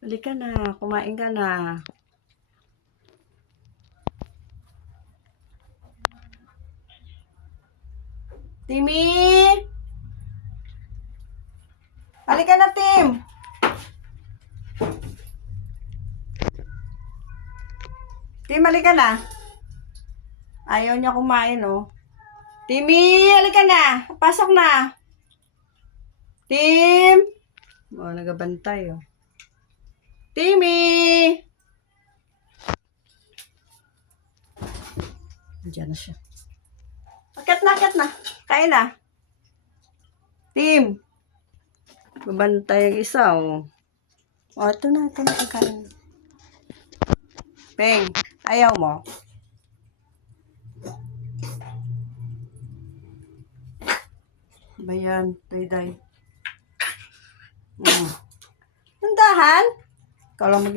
Halika na, kumain ka na. Timmy! Halika na, Tim! Tim, halika na. Ayaw niya kumain, oh. Timmy, halika na. Pasok na. Tim! Oh, nagabantay, oh. Timmy! Diyan na siya. Akyat na. Kain na. Tim! Babantay ang isa, oh. Oh, ito na kakain. Peng, ayaw mo? Bayan, day. Nandahan? Ikaw lang mag